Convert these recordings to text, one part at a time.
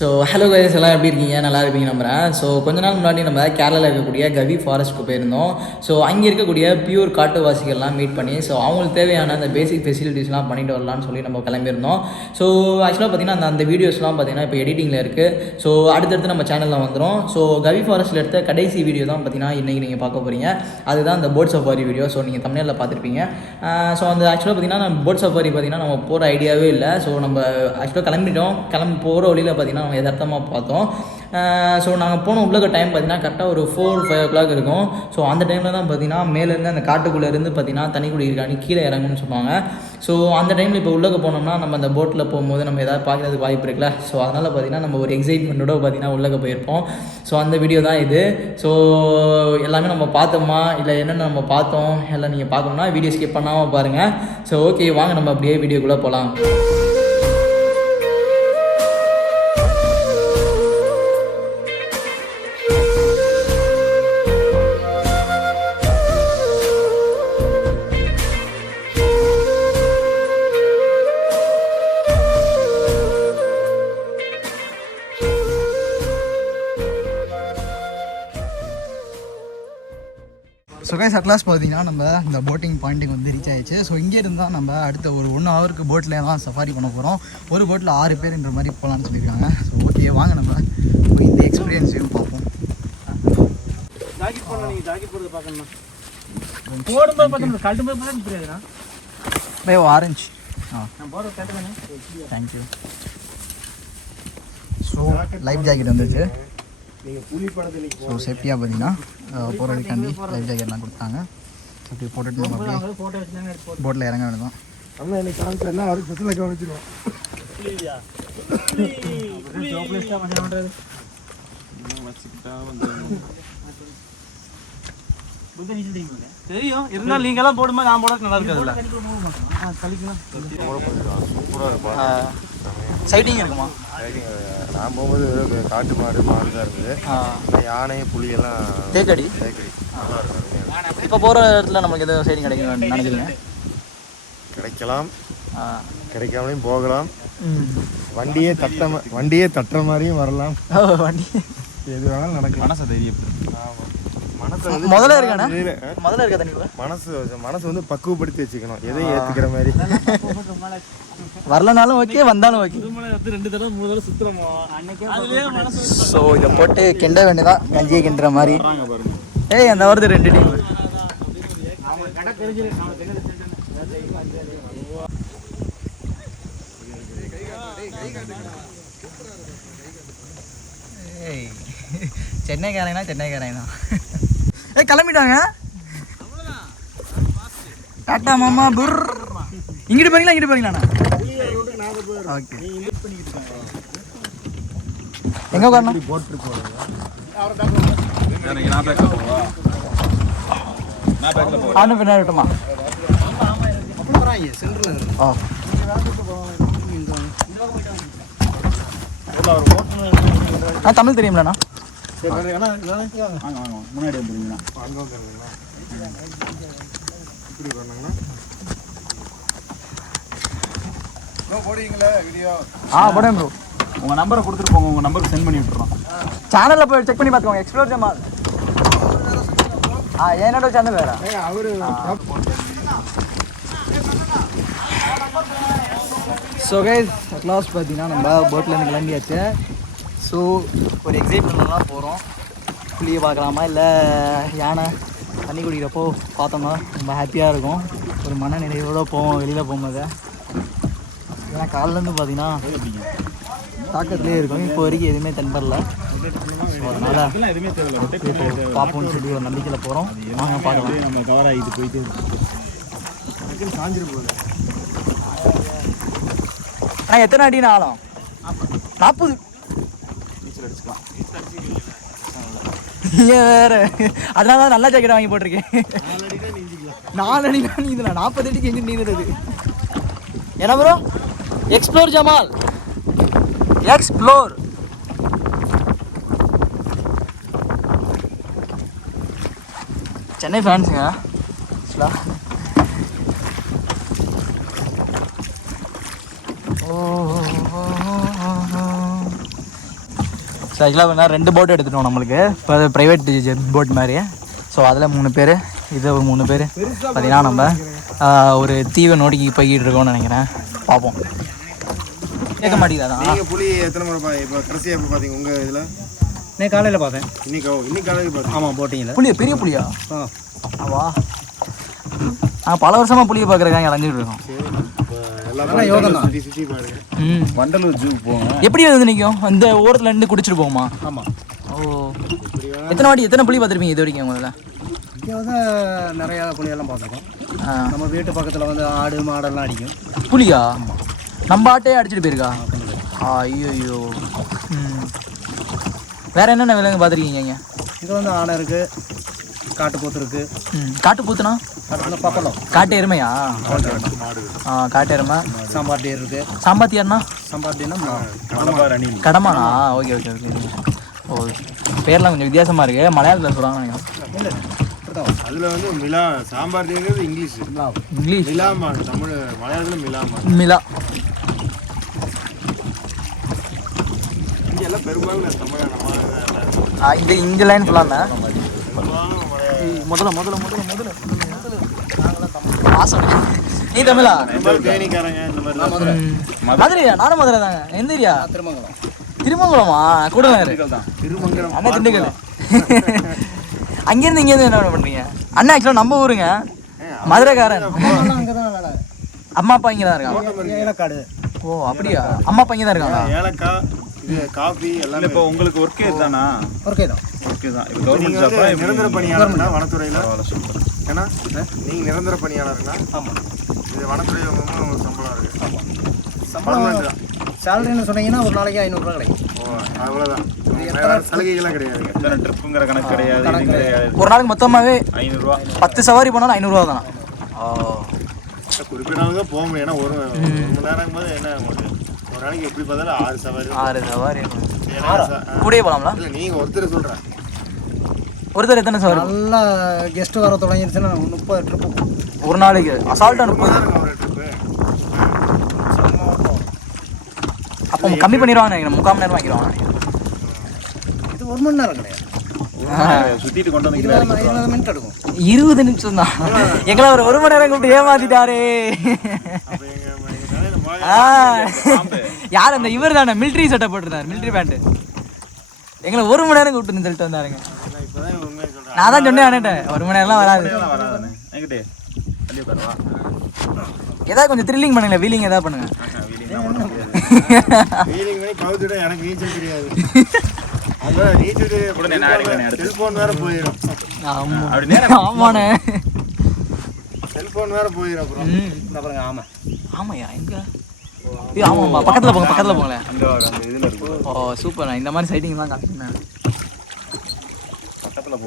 So hello guys, எல்லாம் எப்படி இருக்கீங்க? நல்லா இருப்பீங்க நம்புறேன். ஸோ கொஞ்ச நாள் முன்னாடி நம்ம கேரளாவில் இருக்கக்கூடிய கவி ஃபாரஸ்ட்டுக்கு போயிருந்தோம். ஸோ அங்கே இருக்கக்கூடிய பியூர் காட்டுவாசிகள்லாம் மீட் பண்ணி ஸோ அவங்களுக்கு தேவையான அந்த பேசிக் ஃபெசிலிட்டிஸ்லாம் பண்ணிட்டு வரலான்னு சொல்லி நம்ம கிளம்பியிருந்தோம். ஸோ ஆக்சுவலாக பார்த்தீங்கன்னா அந்த வீடியோஸ்லாம் பார்த்தீங்கன்னா இப்போ எடிட்டிங்கில் இருக்குது. ஸோ அடுத்தடுத்து நம்ம சேனலில் வந்துடும். ஸோ கவி ஃபாரஸ்ட்டில் எடுத்த கடைசி வீடியோ தான் பார்த்தீங்கன்னா இன்றைக்கி நீங்கள் பார்க்க போகிறீங்க. அதுதான் அந்த போட் சஃபாரி வீடியோ. ஸோ நீங்கள் தமிழில் பார்த்துருப்பீங்க. ஸோ அந்த ஆக்சுவலாக பார்த்தீங்கன்னா நம்ம போட் சஃபாரி பார்த்தீங்கன்னா நம்ம போகிற ஐடியாவே இல்லை. ஸோ நம்ம ஆக்சுவலாக கிளம்பி போகிற வழியில் பார்த்தீங்கன்னா நம்ம எதார்த்தமாக பார்த்தோம். ஸோ நாங்கள் போன உள்ளக டைம் பார்த்தீங்கன்னா கரெக்டாக ஒரு 4-5 o'clock இருக்கும். ஸோ அந்த டைமில் தான் பார்த்தீங்கன்னா மேலேருந்து அந்த காட்டுக்குள்ளேருந்து பார்த்தீங்கன்னா தண்ணி குடிக்கிறாங்க கீழே இறங்குன்னு சொன்னாங்க. ஸோ அந்த டைமில் இப்போ உள்ளே போனோம்னா நம்ம அந்த போட்டில் போகும்போது நம்ம எதாவது பார்க்குறதுக்கு வாய்ப்பு இருக்குல்ல. ஸோ அதனால் பார்த்தீங்கன்னா நம்ம ஒரு எக்ஸைட்மெண்ட்டோட பார்த்தீங்கன்னா உள்ளே போயிருப்போம். ஸோ அந்த வீடியோ தான் இது. ஸோ எல்லாமே நம்ம பார்த்தோமா இல்லை என்னென்ன நம்ம பார்த்தோம் எல்லாம் நீங்கள் பார்க்கணும்னா வீடியோ ஸ்கிப் பண்ணாமல் பாருங்கள். ஸோ ஓகே, வாங்க நம்ம அப்படியே வீடியோக்குள்ளே போகலாம். ஸோ கைஸ், அட்லாஸ்ட் பார்த்தீங்கன்னா நம்ம இந்த போட்டிங் பாயிண்ட்டுக்கு வந்து ரீச் ஆகிடுச்சு. ஸோ இங்கே இருந்தால் நம்ம அடுத்த ஒரு 1 hourக்கு போட்டில் தான் சஃபாரி பண்ண போகிறோம். ஒரு போட்டில் 6 பேருன்ற மாதிரி போகலான்னு சொல்லியிருக்காங்க. ஸோ ஓகே, வாங்க நம்ம இந்த எக்ஸ்பீரியன்ஸையும் பார்ப்போம். Orange thank you. So life jacket வந்துச்சு. ஸோ சேஃப்டியாக பார்த்தீங்கன்னா போகிறதுக்காண்டி லைஃப் ஜாக்கெட்லாம் கொடுத்தாங்க. அப்படி போட்டுட்டு நம்ம அப்படியே போட்டில் இறங்க வேண்டியதான். தெரியும் இருந்தாலும் நீங்க எல்லாம் போடும்போது நான் போட நல்லா இருக்காதுல்ல. சைட்டிங் இருக்குமா? நான் போகும்போது காட்டு மாடு தான் இருக்குது. யானை புலி எல்லாம் தேக்கடி நல்லா இருக்கும். இப்போ போகிற இடத்துல நமக்கு எதுவும் சைட்டிங் கிடைக்கும் நினைக்கிறீங்க? கிடைக்கலாம், கிடைக்காமலையும் போகலாம். வண்டியே தட்டுற மாதிரியும் வரலாம். வண்டி எது வேணாலும் நடக்கும். மனசு தைரியம். முதல்ல இருக்கா தண்ணி மனசு வந்து பக்குவப்படுத்தி வச்சுக்கணும். எதையும் ஏற்றுக்கிற மாதிரி. வரலனாலும் ஓகே, வந்தாலும் ஓகே. 2 தடவை 3 தடவை சுத்துறோமோ அன்னைக்கே. ஸோ இதை போட்டு கிண்ட வேண்டியதான், கஞ்சியை கிண்டுற மாதிரி. ஏய், அந்த வருது 2 டீம். சென்னைக்காரங்க ஏய் கிளம்பிட்டாங்க. டாட்டா மாமா புர். இங்கிட்டு போறீங்களா? ஓகே, எங்க உட்காரணும்? பின்னாடி விட்டுமா? தமிழ் தெரியும்லண்ணா? முன்னாடி வந்துருங்கண்ணா. போடுங்க ப்ரோ. உங்க நம்பரை கொடுத்துட்டு போங்க. உங்க நம்பருக்கு சென்ட் பண்ணி விட்டுறோம். சேனல்ல போய் செக் பண்ணி பார்த்துக்கோங்க. Explore Jamal. என்னோட சேனல் வேற. ஸோ கைஸ், அட்லாஸ்ட் பார்த்தீங்கன்னா நம்ம போட்லேருந்து கிளம்பியாச்சு. ஸோ ஒரு எக்ஸைட்மெண்ட்லாம் போகிறோம். புளியை பார்க்கலாமா இல்லை யானை தண்ணி குடிக்கிறப்போ பார்த்தோம்னா ரொம்ப ஹாப்பியாக இருக்கும். ஒரு மன நிறைவோடு போவோம் வெளியில் போகும்போது. ஏன்னா காலிலேருந்து பார்த்தீங்கன்னா தாக்கத்துலேயே இருக்கும். இப்போ வரைக்கும் எதுவுமே தென்படல. ஸோ அதனால் பார்ப்போம்னு சொல்லி ஒரு நம்பிக்கையில் போகிறோம். வாங்க பார்க்கலாம். நம்ம கவர் ஆகிட்டு போயிட்டு சாஞ்சிரு போகுது. ஆனால் எத்தனை அடின்னு ஆழம்? 40. நீச்சல் அடிச்சுக்கலாம். வேற அதனால தான் நல்ல ஜாக்கெட் வாங்கி போட்டிருக்கேன். 4 அடி தான் நீந்தலாம். 40 அடிக்கு எங்கே நீந்துறது? என்ன bro? Explore Jamal, explore. Chennai ஃபேன்ஸுங்க ஆக்சுவலாக. ஸோ ஆக்சுவலாக வேணா 2 போட் எடுத்துட்டோம் நம்மளுக்கு. இப்போ அது ப்ரைவேட் போட் மாதிரி. ஸோ அதில் 3 பேர், இது ஒரு 3 பேர். பார்த்தீங்கன்னா நம்ம ஒரு தீவை நோக்கி போய்கிட்டு இருக்கோம்னு நினைக்கிறேன். பார்ப்போம். கேட்க மாட்டேங்குதா? நீங்கள் புலி எத்தனை முறை இப்போ கடைசியாக எப்போ பார்த்தீங்க உங்கள் இதில்? இன்னைக்கு காலையில் பார்த்தேன். இன்னைக்கு காலையில் பார்த்தேன். ஆமாம், போட்டிங்கில். புளியா? பெரிய புளியா? வா, பல வருஷமாக புளியை பார்க்குறக்காங்க அலைஞ்சிட்டு இருக்கோம். சுற்றி பாருங்க. வண்டலூர் ஜூக்கு போவோம். எப்படி வந்து நிற்கும்? அந்த ஓரத்தில் இருந்து குடிச்சிட்டு போகுமா? ஆமாம். ஓ, எத்தனை புளி பார்த்துருப்பீங்க இது வரைக்கும் உங்களில்? இங்கே வந்து நிறையா புளியெல்லாம் பார்த்துருக்கோம். நம்ம வீட்டு பக்கத்தில் வந்து ஆடு மாடெல்லாம் அடிக்கும். புளியா? நம்ம ஆட்டே அடிச்சுட்டு போயிருக்கா? ஐயோ. வேற என்னென்ன விலங்கு பார்த்துருக்கீங்க இங்கே? இங்கே வந்து ஆனை இருக்குது, காட்டுப்பூத்து இருக்குது. காட்டுப்பூத்துனா? பப்பளம். காட்டு எருமையா? காட்டு எருமை. சாம்பார் டீர் இருக்குது. சாம்பாத்தியார்னா? சாம்பார் டீர்னா கடமானா? ஓகே. ஓ, பேர்லாம் கொஞ்சம் வித்தியாசமாக இருக்குது. மலையாளத்தில் சொல்கிறாங்க நினைக்கிறேன். அதில் வந்து மிலா சாம்பார் தேங்கிறது இங்கிலீஷ். மிலாமா தமிழ் மலையாளத்தில் மிலா. இங்கே எல்லாம் பெரும்பாலும் தமிழ் இந்த லைன் ஃபுல்லாக முதல்ல நீ தமிழா? தேனிக்காரங்க இந்த மாதிரி மதுரையா? நானும் மதுரை தாங்க. எந்த ஏரியா? திருமங்கலமா? கூடலாரு. திருமங்கலம். அண்ணா திண்டுக்கல். அங்கேருந்து இங்கேருந்து என்ன பண்ணுறீங்க? அண்ணா ஆக்சுவலாக நம்ம ஊருங்க, மதுரைக்காரன். அம்மா அப்பா இங்கே தான் இருக்காங்க. ஏலக்காடு. ஓ அப்படியா? அம்மா அப்பா இங்கே தான் இருக்காங்க. ஏலக்காய், இது காஃபி எல்லாம். இப்போ உங்களுக்கு ஒர்க்கே தானா? ஒர்க்கே தான். இப்போ கவர்மெண்ட் ஜாப்பா? நிரந்தர பணியாளர்னா வனத்துறையில்? ஏன்னா நீங்கள் நிரந்தர பணியாளர்னா? ஆமாம். இது வனத்துறை உங்களுக்கு சம்பளம் இருக்குது. ஆமாம், சம்பளம் தான். சேலரின்னு சொன்னீங்கன்னா ஒரு நாளைக்கு 500 ரூபா கிடைக்கும். ஓ, அவ்வளோதான். சலுகைகள்லாம் கிடையாது. எத்தனை ட்ரிப்புங்கிற கணக்கு கிடையாது, இது கிடையாது. ஒரு நாளைக்கு மொத்தமாகவே 500 ரூபா. 10 சவாரி போனாலும் 500 ரூபா தானா? குறிப்பிட்ட நாள் தான் போக முடியும். ஏன்னா ஒரு மணி நேரம் போது என்ன ஒரு நாளைக்கு எப்படி பார்த்தாலும் 6 சவாரி. 6 சவாரி கூடயே போகலாம்ல? இல்லை நீங்கள் ஒருத்தர் சொல்கிறேன். ஒருத்தர் எத்தனை சவாரி? நல்லா கெஸ்ட்டு வர தொடங்கிடுச்சுன்னா 30 ட்ரிப்பு ஒரு நாளைக்கு அசால்ட்டாக 30. ஒரு ட்ரிப்பு. அப்போ கம்மி பண்ணிடுவாங்க நினைக்கிறேன். 3/4 மணி நேரம் வாங்கிடுவாங்க. இது 1 மணி நேரம் கிடையாது. சுத்திட்டு கொண்டு வந்து 20 மினிட் எடுக்கும். 20 நிமிஷம் தான். எங்களை ஒரு 1 மணி நேரம் கூப்பிட்டு ஏமாத்திட்டாரே. யார் அந்த இவர் தானே மிலிட்ரி சட்டை போட்டிருந்தாரு, மிலிட்ரி பேண்ட். எங்களை 1 மணி நேரம் கூப்பிட்டு சொல்லிட்டு வந்தாருங்க. நான் தான் சொன்னேன் அண்ணன் 1 மணி நேரம்லாம் வராது. ஏதாவது கொஞ்சம் த்ரில்லிங் பண்ணுங்க, வீலிங் ஏதாவது பண்ணுங்க. வீலிங் பண்ணி கவுத்துட. எனக்கு நீச்சல் தெரியாது. அதான் நீச்சல் தெரியாது. செல்ஃபோன் வேற போயிடும். ஆமாண்ணே, செல்ஃபோன் வேற போயிடும். அப்புறம் பாருங்க. ஆமாம். ஆமாய்யா, எங்க? ஆமாம்மா, பக்கத்தில் போங்களேன். ஓ சூப்பர். இந்த மாதிரி சைட்டிங் தான் காட்டுறேன்.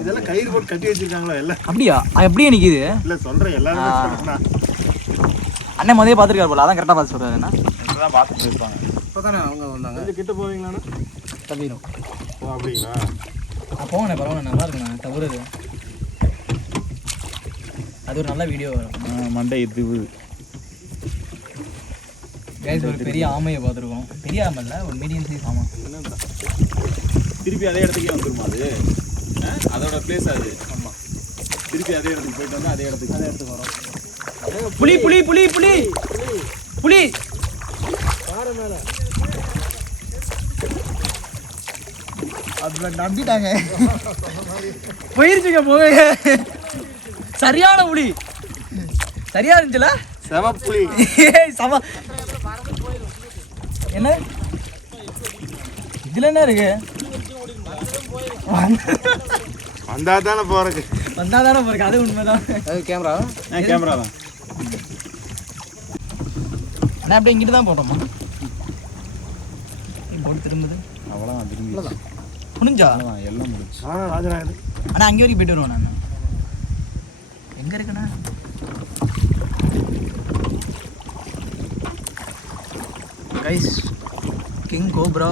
இதெல்லாம் கயிறு போட்டு கட்டி வச்சிருக்காங்களா எல்லாம்? அப்படியா? எப்படியே நிற்கிது? இல்லை சொல்கிறேன் எல்லாருமே. அண்ணன் முதலே பார்த்துருக்காரு போல, அதான் கரெக்டாக பார்த்து சொல்கிறாரு. என்ன தான் பார்த்து பேசுவாங்க. இப்போ தானே அவங்க வந்தாங்க. கொஞ்சம் கிட்ட போவீங்களாண்ணா? தள்ளிடும். ஓ அப்படிங்களா? போங்கண்ணே, பரவாயில்ல, நல்லா இருக்குண்ணா. தவறுது, அது ஒரு நல்ல வீடியோ வரும். மண்டை இது கைஸ் ஒரு பெரிய ஆமையை பார்த்துருக்கோம். பெரிய ஆமை இல்லை, ஒரு மீடியம் சைஸ் ஆமை. திருப்பி அதே இடத்துக்கே வந்துருமா? அது அதோட பிளேஸ் அது. ஆமாம், திருப்பி அதே இடத்துக்கு போயிட்டு வந்து அதே இடத்துக்கு வரும். புலி புலி புலி புலி புலி அதுல நம்பிட்டாங்க. போயிருச்சுங்க, போக சரியான புலி. சரியா இருந்துச்சுல? செவப்புலி. சம என்ன இதுல என்ன இருக்கு? வந்தா தானே போறக்கு. வந்தா தானே போறக்கு, அது உண்மைதான். அது கேமரா தான். ஆனால் அப்படியே இங்கிட்டு தான் போட்டோமா? போட்டு திரும்புது. அவ்வளோதான், திரும்பி முடிஞ்சா? எல்லாம் முடிச்சு. ராஜராஜன். ஆனால் அங்கே வரைக்கும் போயிட்டு வருவேன் நான். எங்கே இருக்குண்ணா? Guys, king cobra.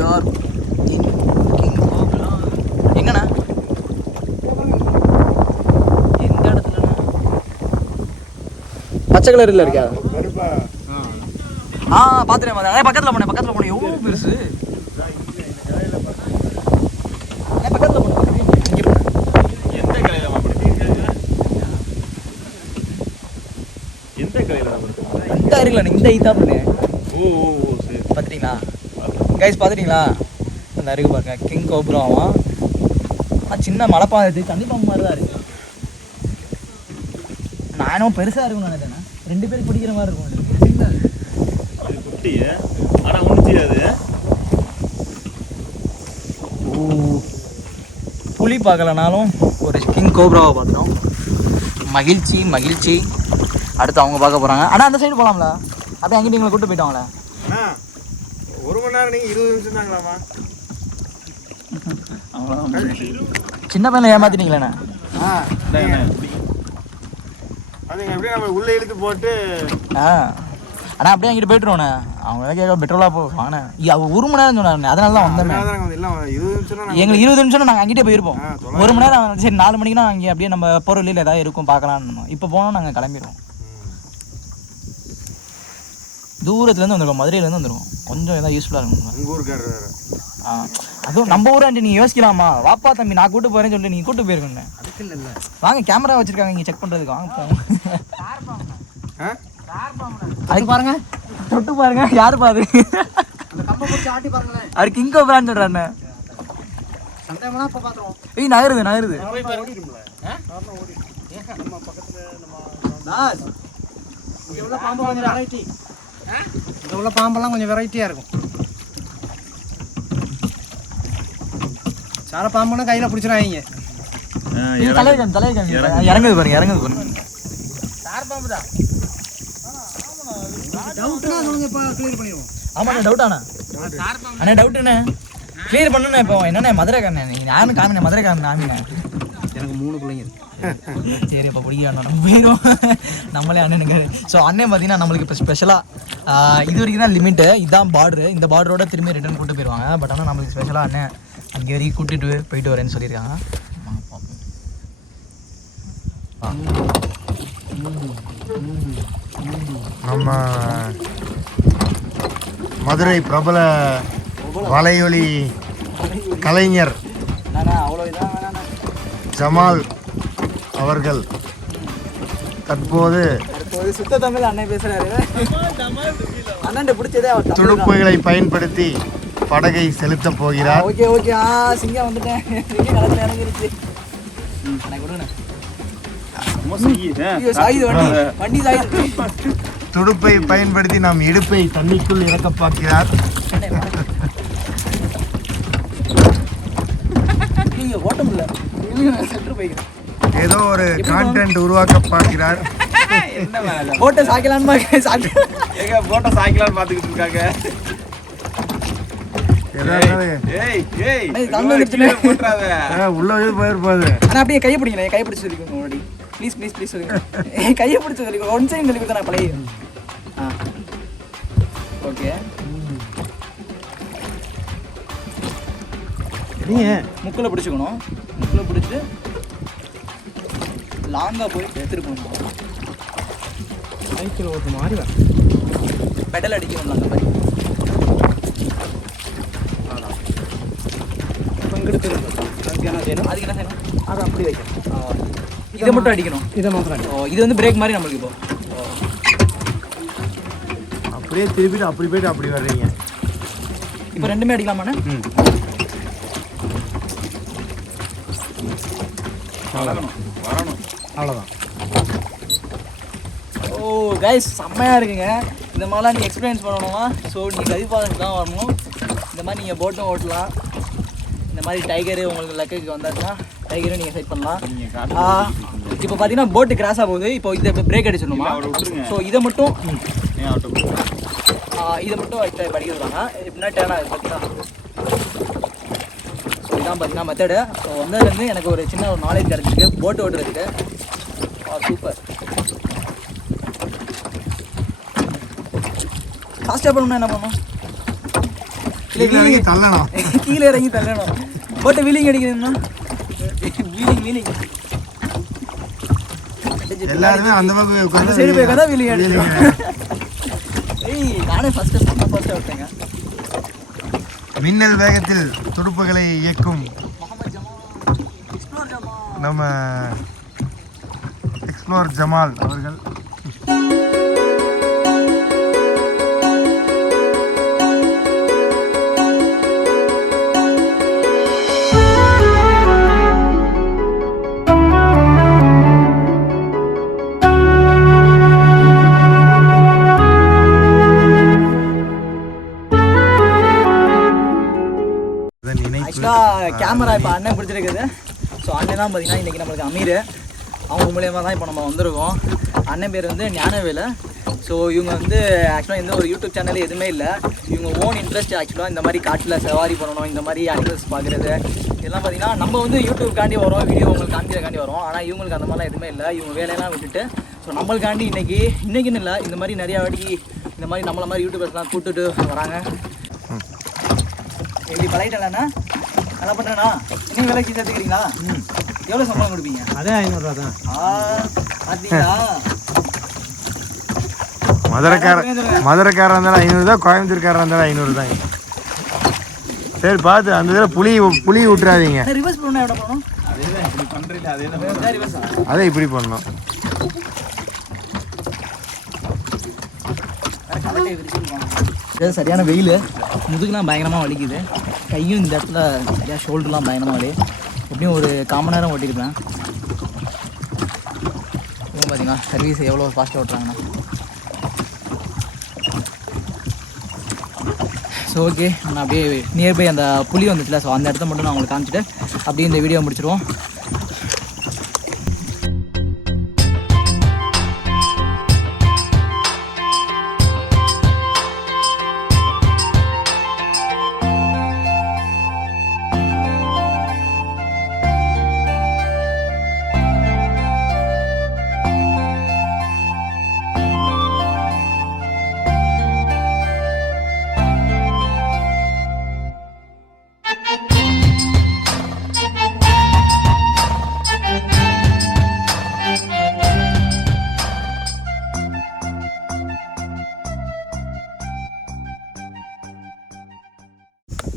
யார் கிங் கோப்ரா? எங்கண்ணா? எந்த இடத்துல? பச்சை கலரில் இருக்கா? பார்த்துட்டேன். பக்கத்தில் போனேன். எவ்வளோ பெருசு. இந்த ஈத்தாப்புன்னு ஓ ஓ ஓ சரி. பார்த்துட்டீங்களா கைஸ், பார்த்துட்டீங்களா? அந்த இருக்கு பாருங்க, கிங் கோப்ராவாம். சின்ன மலைப்பாது தண்ணி பாம்பு மாதிரி தான் இருக்கு. நானும் பெருசாக இருக்கும்னு நினைக்கிறேன். 2 பேருக்கு பிடிக்கிற மாதிரி இருக்கும். அது குட்டி, ஆனா ஒன்றும் செய்யாது. புலி பார்க்கலனாலும் ஒரு கிங் கோப்ராவை பார்த்தோம். மகிழ்ச்சி மகிழ்ச்சி. அடுத்து அவங்க பார்க்க போகிறாங்க. ஆனால் அந்த சைடு போகலாம்ல, அப்படியே அங்கிட்டு எங்களை கூப்பிட்டு போயிட்டாங்களே. 1 மணி நேரம் நீங்கள் 20 நிமிஷம் தாங்களாமா? சின்ன பையனை ஏமாத்திட்டீங்களேண்ணே. அதுங்க எப்படியும் நம்ம உள்ளே இழுத்து போட்டு ஆனால் அப்படியே அங்கிட்டு போய்ட்டுருவோண்ணே. அவங்க கேட்க பெட்ரோலாக போவாங்கண்ணே. 1 மணி நேரம் சொன்னாருண்ணே, அதனால தான் வந்தோமே. எங்களுக்கு 20 நிமிஷம் நாங்கள் அங்கிட்டே போயிருப்போம். 1 மணி நேரம் சரி, 4 மணிக்குனா அங்கே அப்படியே நம்ம போகிற வழியில் ஏதாவது இருக்கும் பார்க்கலான்னு. இப்போ போனோம் நாங்கள் கிளம்பிடுவோம். தூரத்துலேருந்து வந்துருக்கோம், மதுரையிலேருந்து வந்துருக்கோம். கொஞ்சம் ஏதாவது யூஸ்ஃபுல்லாக இருக்கும். உங்கள் ஊருக்காரர் வேறு. அதுவும் நம்ம ஊராண்டி நீங்கள் யோசிக்கலாமா? வாப்பா தம்பி நான் கூட்டு போகிறேன்னு சொல்லிட்டு நீங்கள் கூட்டு போயிருக்கேன். அதுக்கு இல்லை வாங்க, கேமரா வச்சுருக்காங்க இங்கே செக் பண்ணுறதுக்கு. வாங்க போவோம். அது பாருங்க, தொட்டு பாருங்க, யாரு பாரு அந்த கம்பை பிடிச்சி ஆட்டி பாருங்களேன். அவர் கிங் கோப்ரான்னு சொல்கிறாண்ணே. சந்தேகம்னா இப்போ பார்த்துருவோம். ஏய், நகருது நகருது. நம்ம பக்கத்தில் இங்கே உள்ள பாம்பு கொஞ்சம் வெரைட்டி. இங்கே உள்ள பாம்பெல்லாம் கொஞ்சம் வெரைட்டியாக இருக்கும். சார பாம்புன்னா கையில் பிடிச்சிடாதீங்க. தலைவர் இறங்குது பாருங்க, இறங்குது பாருங்க. சார பாம்பு தான். டவுட்னா சொல்லுங்க, இப்போ கிளியர் பண்ணிடுவோம். ஆமாண்ணே, டவுட் அண்ணே டவுட்டுண்ணே கிளியர் பண்ணுண்ணே. இப்போ என்னண்ணே மதுரைக்காரண்ணே, நீங்கள் யாருன்னு காமிண்ணே, மதுரைக்காரன் ஆமிண்ணே. எனக்கு 3 பிள்ளைங்க இருக்கு. சரி, இப்போ பிடிக்கணும் நம்ம போயிடும். நம்மளே அண்ணனுங்க. ஸோ அண்ணன் பார்த்தீங்கன்னா நம்மளுக்கு இப்போ ஸ்பெஷலாக இது வரைக்கும் தான் லிமிட்டு. இதுதான் பார்டரு. இந்த பார்டரோட திரும்பி ரிட்டர்ன் கூட்டு போயிடுவாங்க. பட் ஆனால் நம்மளுக்கு ஸ்பெஷலாக அண்ணன் அங்கே வரைக்கும் கூட்டிகிட்டு போயிட்டு வரேன்னு சொல்லியிருக்காங்க. நம்ம மதுரை பிரபல வலையொலி கலைஞர் அவ்வளோ இதான் ஜமால் அவர்கள் தற்போது சுத்த தமிழ் அண்ணன் பேசுறாரு. அண்ணன் பிடிச்சதே அவர் துடுப்புகளை பயன்படுத்தி படகை செலுத்த போகிறார். Okay okay. சிங்கம் வந்துட்டேன். சிங்கம் களத்தில் இறங்கிருச்சு. கொடுங்க. வண்டி சாயுது. துடுப்பை பயன்படுத்தி நாம் இடுப்பை தண்ணிக்குள் இறக்க பார்க்கிறார். நீங்க ஓட்ட முடியல, சென்று போய்க்கிறேன். ஏதோ ஒரு கான்டென்ட் உருவாக்க பார்க்கிறார். போட்டோ சாய்க்கலான்னு போட்டோ சாய்க்கலான்னு பார்த்துக்கிட்டு இருக்காங்க. உள்ள போயிருப்பாது. ஆனா அப்படியே கையை பிடிக்கல, கையை பிடிச்சி சொல்லிக்கோங்க முன்னாடி. ப்ளீஸ் ப்ளீஸ் ப்ளீஸ் சொல்லுங்க. கையை பிடிச்சி சொல்லிக்கோங்க. 1 செகண்ட் சொல்லி கொடுத்தா நான் பழைய. ஓகே. முக்கில் பிடிச்சிக்கணும். முக்கில் பிடிச்சி லாங்காக போய் எடுத்துகிட்டு போகணும். சைக்கிள் ஓட்டு மாதிரி பெடல் அடிக்கணும் அந்த மாதிரி. அதுக்கு என்ன செய்யணும்? அதை அப்படி வைக்கணும். இதை மட்டும் அடிக்கணும். இதை மாத்திரம். இது வந்து பிரேக் மாதிரி நம்மளுக்கு இப்போ. அப்படியே திருப்பிட்டு அப்படி போயிட்டு அப்படி வர்றீங்க. இப்போ 2மே அடிக்கலாமாண்ணே? வரணும் அவ்வளோதான். ஓ கைஸ், செம்மையாக இருக்குங்க. இந்த மாதிரிலாம் நீங்கள் எக்ஸ்பீரியன்ஸ் பண்ணணுமா? ஸோ நீங்கள் கவிபாதனுக்கு தான் வரணும். இந்த மாதிரி நீங்கள் போட்டும் ஓட்டலாம். இந்த மாதிரி டைகரு உங்களுக்கு லக்குக்கு வந்தாச்சுன்னா டைகரும் நீங்கள் செட் பண்ணலாம். இப்போ பார்த்தீங்கன்னா போட்டு கிராஸாக போகுது. இப்போ இதை பிரேக் அடிச்சிடணுமா? ஸோ இதை மட்டும் படிக்க சொல்லுவாங்க. எப்படின்னா டேர்ன் ஆகுது பார்த்தீங்கன்னா. ஸோ இதான் பார்த்தீங்கன்னா மெத்தடு. ஸோ வந்ததுலேருந்து எனக்கு ஒரு சின்ன ஒரு நாலேஜ் கிடச்சிருக்கு போட்டு ஓட்டுறதுக்கு. சூப்பர். ஃபாஸ்ட்டாக பண்ணணும்னா என்ன பண்ணணும்? தள்ளணும், கீழே இறங்கி தள்ளணும். போட்டு வீலிங் அடிக்கணும்னா வீலிங் எல்லாருமே அந்த பக்கம் அந்த சைடு போய் தான் வீலிங் அடிக்கணும். ஏய், நானே ஃபஸ்ட்டாக விட்டேங்க. மின்னல் வேகத்தில் துடுப்புகளை இயக்கும் நம்ம எக்ஸ்ப்ளோர் ஜமால் அவர்கள் ஆக்சுவலாக கேமரா இப்போ அண்ணன் பிடிச்சிருக்குது. ஸோ அண்ணன் தான் பார்த்தீங்கன்னா இன்றைக்கி நம்மளுக்கு அமீர். அவங்க மூலியமாக தான் இப்போ நம்ம வந்திருக்கோம். அண்ணன் பேர் வந்து ஞானவேலு. ஸோ இவங்க வந்து ஆக்சுவலாக எந்த ஒரு யூடியூப் சேனல் எதுவுமே இல்லை. இவங்க ஓன் இன்ட்ரெஸ்ட் ஆக்சுவலாக இந்த மாதிரி காட்டில் சவாரி பண்ணணும், இந்த மாதிரி அனிமல்ஸ் பார்க்குறது இதெல்லாம் பார்த்தீங்கன்னா நம்ம வந்து யூடியூப்காண்டி வரோம், வீடியோ உங்களுக்கு காமிக்கிறக்காண்டி வரோம். ஆனால் இவங்களுக்கு அந்த மாதிரிலாம் எதுவுமே இல்லை. இவங்க வேலையெல்லாம் விட்டுட்டு ஸோ நம்மளுக்காண்டி இன்றைக்கின்னு இல்லை, இந்த மாதிரி நிறையா வாட்டி இந்த மாதிரி நம்மளை மாதிரி யூடியூபர்ஸ்லாம் கூப்பிட்டுட்டு வராங்க. எப்படி பழகிட்டலண்ணா? நல்லா பண்ணுறேண்ணா. இன்னும் விலைக்கு சேர்த்துக்கிறீங்களா? எவ்வளோ சம்பளம் கொடுப்பீங்க? அதே 500 ரூபா தான். பார்த்தீங்களா? மதுரைக்காரன் இருந்தாலும் 500 தான், கோயம்புத்தூர்காரன் இருந்தாலும் 500 தான். சரி பார்த்து அந்த இதில் புளி விட்டுறாதீங்க. ரிவர்ஸ் பண்ணணும். எவ்வளோ பண்ணணும்? அதேதான் இப்படி பண்ணுறீங்க, அதே ரிவர்ஸா? அதே இப்படி பண்ணணும். இது சரியான வெயில், முதுகுலாம் பயங்கரமாக வலிக்குது, கையும் இந்த இடத்துல சரியாக ஷோல்டர்லாம் பயங்கரமாக வலி. எப்படியும் ஒரு 1/4 மணி நேரம் ஓட்டியிருப்பேன். இவங்க பார்த்தீங்கன்னா சர்வீஸ் எவ்வளோ ஃபாஸ்ட்டாக ஓட்டுறாங்கண்ணா. ஸோ ஓகே, நான் அப்படியே நியர்பை அந்த புலி வந்துச்சுல, ஸோ அந்த இடத்த மட்டும் நான் உங்களுக்கு காமிச்சிட்டு அப்படியே இந்த வீடியோ முடிச்சிடுவோம்.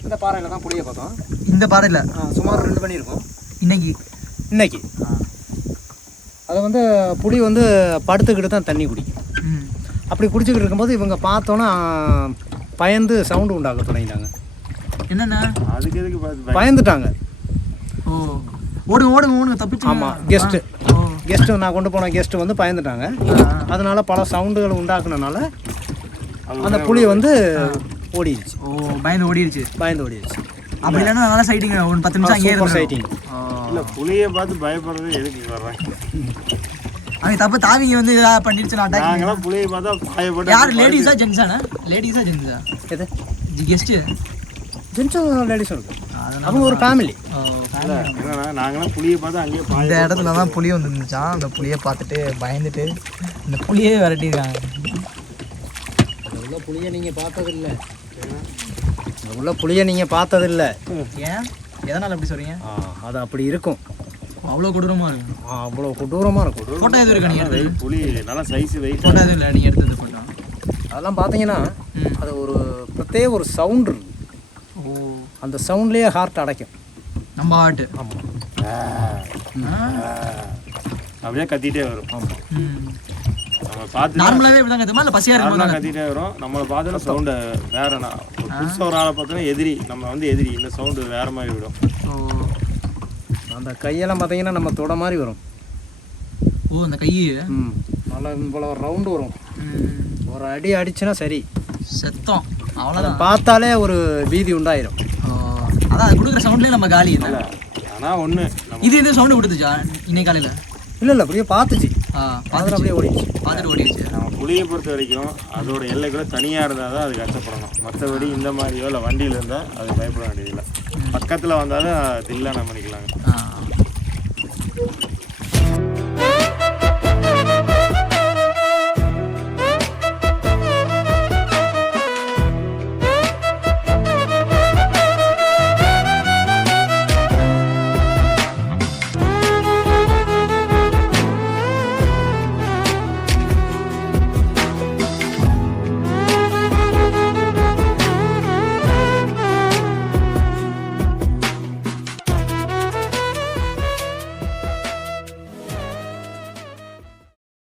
இந்த பாறையில் தான் புளியை பார்த்தோம். இந்த பாறையில் சுமார் 2 மணி இருக்கும் இன்னைக்கு. அது வந்து புளி வந்து படுத்துக்கிட்டு தான் தண்ணி குடிக்கும். அப்படி குடிச்சிக்கிட்டு இருக்கும்போது இவங்க பார்த்தோன்னா பயந்து சவுண்டு உண்டாக்க தொடங்கிட்டாங்க. என்னண்ணா? அதுக்கு எதுக்கு பார்த்து பயந்துட்டாங்க. ஓ, ஓடுங்க தப்பிச்சு. ஆமாம், கெஸ்ட்டு நான் கொண்டு போன கெஸ்ட்டு வந்து பயந்துட்டாங்க. அதனால பல சவுண்டுகள் உண்டாக்குனனால அந்த புளி வந்து ஓடிடுச்சு. ஓ, பயந்து ஓடிடுச்சு. அப்படி இல்லைன்னா நல்லா சைட்டிங் ஒரு 10 நிமிஷம் அங்கேயே இருக்கும் சைட்டிங். இல்லை, புளியை பார்த்து பயப்படுறது எதுக்கு வர்றேன்? அவங்க தப்பு தாவிங்க வந்து பண்ணிடுச்சு. நாங்களாம் புளியை பார்த்தா பயப்பட. யார் லேடிஸா ஜென்ஸாண்ணா? லேடிஸா ஜென்ஸா? எது கெஸ்ட்டு ஜென்ஸும் லேடிஸும் இருக்கு. அவங்க ஒரு ஃபேமிலி. என்னன்னா நாங்களாம் புளியை பார்த்தா அங்கேயே இந்த இடத்துல தான் புளி வந்துருந்துச்சான். அந்த புளியை பார்த்துட்டு பயந்துட்டு இந்த புளியே விரட்டிருக்காங்க. உள்ள புளியை நீங்கள் பார்த்ததில்ல. ஏன், எதனால் அப்படி சொல்கிறீங்க? அது அப்படி இருக்கும். அவ்வளோ கொடூரமாக இருக்கும். அவ்வளோ கொடூரமாக இருக்கும். ஃபோட்டோ எதுவும் இருக்கா நீங்கள் எடுத்து? புளி நல்லா சைஸ் வெயிட். ஃபோட்டோ எதுவும் இல்லை நீங்கள் எடுத்தது ஃபோட்டோ? அதெல்லாம் பார்த்தீங்கன்னா அது ஒரு பிரத்யேக ஒரு சவுண்ட் இருக்கு. ஓ, அந்த சவுண்ட்லேயே ஹார்ட் அடைக்கும். நம்ம ஹார்ட்டு. ஆமாம், அப்படியே கத்திட்டே வரும். ஆமாம். நம்ம பார்த்து நார்மலாகவே இப்படி தான் கற்றுமா இல்லை பசியாக இருக்கும்? கத்திட்டே வரும். நம்மளை பார்த்தோன்னா சவுண்டை வேறண்ணா. புதுசாக ஒரு ஆளை பார்த்தோன்னா எதிரி, நம்ம வந்து எதிரி. இந்த சவுண்டு வேற மாதிரி விடும். ஓ, அந்த கையெல்லாம் பார்த்தீங்கன்னா நம்ம தொட மாதிரி வரும். ஓ, அந்த கை நல்லா இவ்வளோ ரவுண்டு வரும். ஒரு அடி அடிச்சுன்னா சரி, செத்தம். அதை அவ்வளோதான். பார்த்தாலே ஒரு பீதி உண்டாயிரும். அதான் அது கொடுக்குற சவுண்ட்லேயே நம்ம காலி இல்லை. ஆனால் ஒன்று இது சவுண்டு கொடுத்துச்சா இன்னைக்கு காலையில்? இல்லை அப்படியே பார்த்துச்சு. பார்த்துட்டு அப்படியே ஓடிடுச்சு. பார்த்துட்டு ஓடிடுச்சு. நம்ம புளியை பொறுத்த வரைக்கும் அதோட எல்லைக்குள்ள தனியாக இருந்தால் தான் அது கஷ்டப்படணும். மற்றபடி இந்த மாதிரியோ இல்லை வண்டியில் இருந்தால் அது பயப்பட வேண்டியதில்லை. பக்கத்தில் வந்தாலும் தில்லாக நம்ம பண்ணிக்கலாங்க.